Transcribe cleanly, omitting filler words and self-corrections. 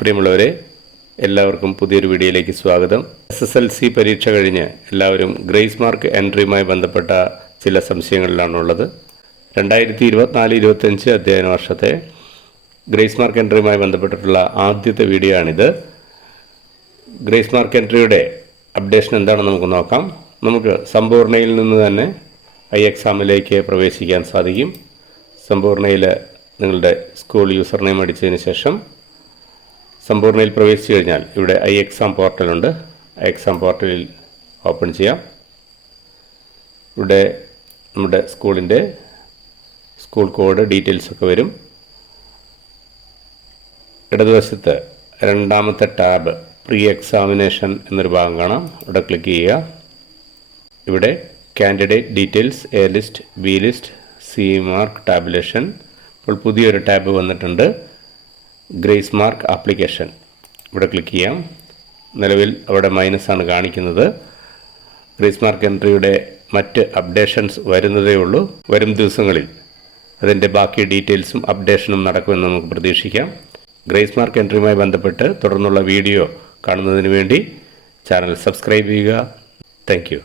പ്രിയമുള്ളവരെ, എല്ലാവർക്കും പുതിയൊരു വീഡിയോയിലേക്ക് സ്വാഗതം. SSLC പരീക്ഷ കഴിഞ്ഞ് എല്ലാവരും ഗ്രേസ് മാർക്ക് എൻട്രിയുമായി ബന്ധപ്പെട്ട ചില സംശയങ്ങളിലാണുള്ളത്. 2024-25 അധ്യയന വർഷത്തെ ഗ്രേസ് മാർക്ക് എൻട്രിയുമായി ബന്ധപ്പെട്ടിട്ടുള്ള ആദ്യത്തെ വീഡിയോ ആണിത്. ഗ്രേസ് മാർക്ക് എൻട്രിയുടെ അപ്ഡേഷൻ എന്താണെന്ന് നമുക്ക് നോക്കാം. നമുക്ക് സമ്പൂർണ്ണയിൽ നിന്ന് തന്നെ എക്സാമിലേക്ക് പ്രവേശിക്കാൻ സാധിക്കും. സമ്പൂർണ്ണയിൽ നിങ്ങളുടെ സ്കൂൾ യൂസർ നെയിം അടിച്ചതിന് ശേഷം സമ്പൂർണ്ണയിൽ പ്രവേശിച്ചു കഴിഞ്ഞാൽ ഇവിടെ എക്സാം പോർട്ടലുണ്ട്. എക്സാം പോർട്ടലിൽ ഓപ്പൺ ചെയ്യാം. ഇവിടെ നമ്മുടെ സ്കൂളിൻ്റെ സ്കൂൾ കോഡ് ഡീറ്റെയിൽസ് ഒക്കെ വരും. ഇടതുവശത്ത് രണ്ടാമത്തെ ടാബ് പ്രീ എക്സാമിനേഷൻ എന്നൊരു ഭാഗം കാണാം. ഇവിടെ ക്ലിക്ക് ചെയ്യുക. ഇവിടെ candidate details, A list, B list, C mark tabulation. ഇപ്പോൾ പുതിയൊരു ടാബ് വന്നിട്ടുണ്ട്, ഗ്രേസ് മാർക്ക് ആപ്ലിക്കേഷൻ. ഇവിടെ ക്ലിക്ക് ചെയ്യാം. നിലവിൽ അവിടെ മൈനസാണ് കാണിക്കുന്നത്. ഗ്രേസ് മാർക്ക് എൻട്രിയുടെ മറ്റ് അപ്ഡേഷൻസ് വരുന്നതേ ഉള്ളൂ. വരും ദിവസങ്ങളിൽ അതിൻ്റെ ബാക്കി ഡീറ്റെയിൽസും അപ്ഡേഷനും നടക്കുമെന്ന് നമുക്ക് പ്രതീക്ഷിക്കാം. ഗ്രേസ് മാർക്ക് എൻട്രിയുമായി ബന്ധപ്പെട്ട് തുടർന്നുള്ള വീഡിയോ കാണുന്നതിന് വേണ്ടി ചാനൽ സബ്സ്ക്രൈബ് ചെയ്യുക. Thank you.